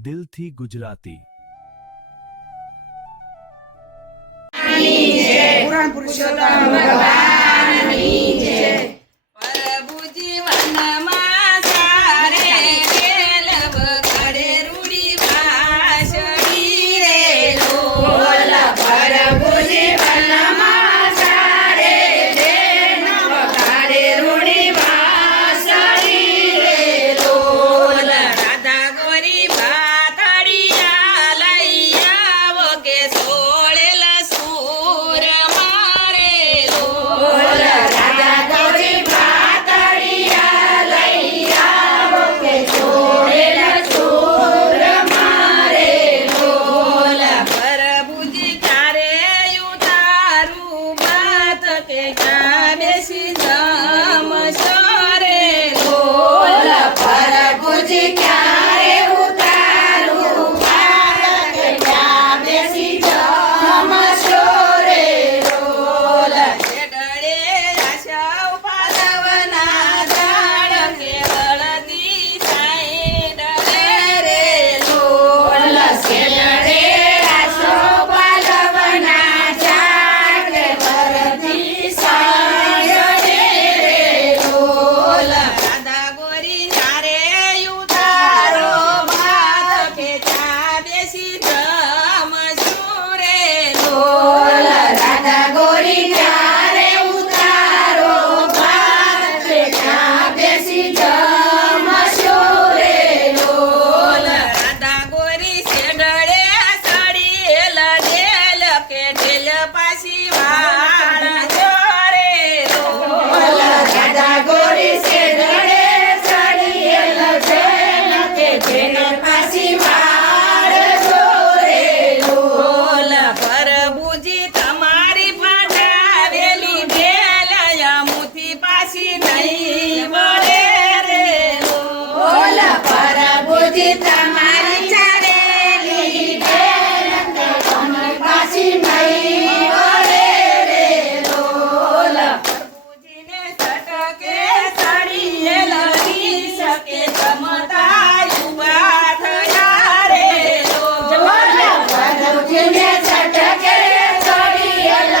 દિલથી ગુજરાતી પુરાણ પુરુષોત્તમ ભગવાનની જય. પ્રભુજી વનમાં સારે રેલ વગડે રૂડી વાસળી રે બોલ પ્રભુજી વનમાં સારે રેલ વગાડે રૂડી વાંસળી રે બોલ રાધા ગોરી ભાતડિયા લઈ આવો કે સોળેલા સૂર મારે બોલ રાધા ગૌરી ભાતડિયા લઈ આવો કે છોડેલા સૂર મારે બોલ પ્રભુજી તારે ઉતારું ભાત કે ક્યાં બેસી જમશો રે બોલ પ્રભુજી ક્યારે ઉતારું ભાત કે ક્યાં બેસી જમશો રે બોલ ડળે આશા પાલવના ઝાડ કે હળદી સાઈ ડળે રે બોલ શેરડે રાસો પાલવના ઝાડ કે વરદી સાયડે રે બોલ રાધા ગોરી નારે ઉતારો ભાત કે ચા બેસી જમશું રે બોલ રાધા ગોરી ક્યારે ઉતારો ભાત કે ક્યાં બેસી જમશો રે બોલ રાધા ગોરી શેડળે સડી લડેલ કે ઢેલ પાછી વાળ જોરે બોલ રાધા ગોરી શેરડે ચડીએલ જેલ કે જેને પાછી વાળ જોરે બોલ પ્રભુજી તમારી ફાટાવેલી ઢેલ મુથી પાછી નહીં વળે રે બોલ પ્રભુજી તમારી ચાલેલી બેલ કે તમે પાછી નહીં વળે રે બોલ પ્રભુજીને સટકે સડીએ લડી શકે જમતા ઉભા થયા રે બોલ પ્રભુજીને છટકે ચડીએલ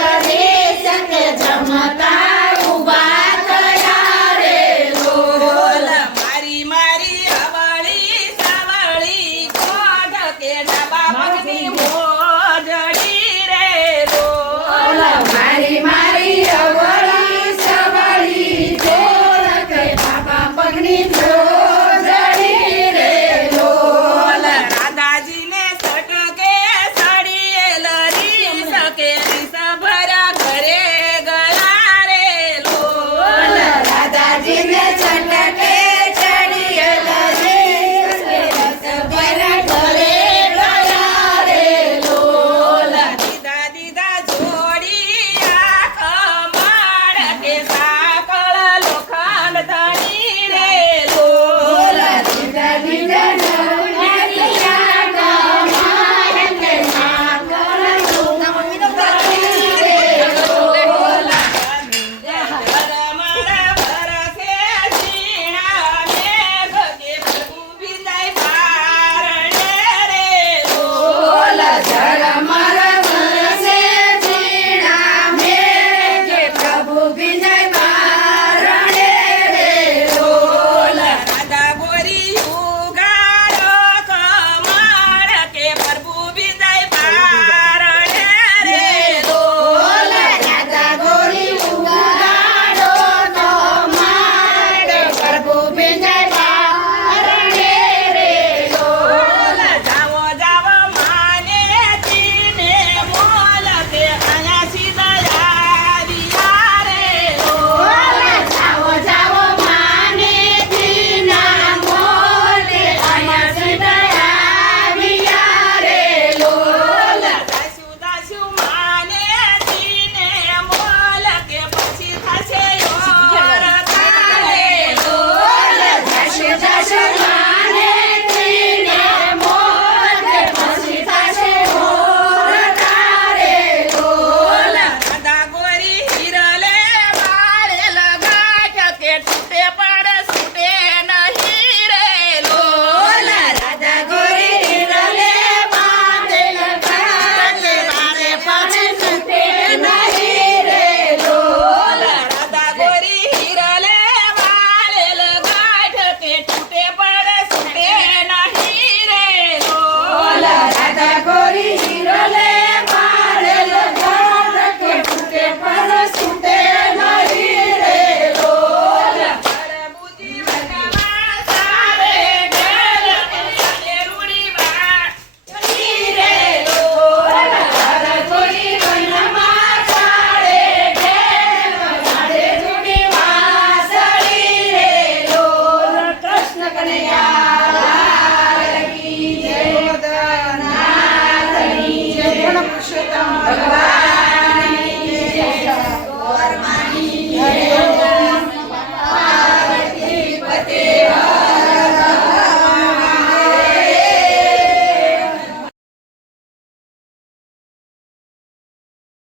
શકે જમતા ઊભા થયા રે બોલ મારી મારી અવળી સાવળી કોઢ કે ડાબા પગની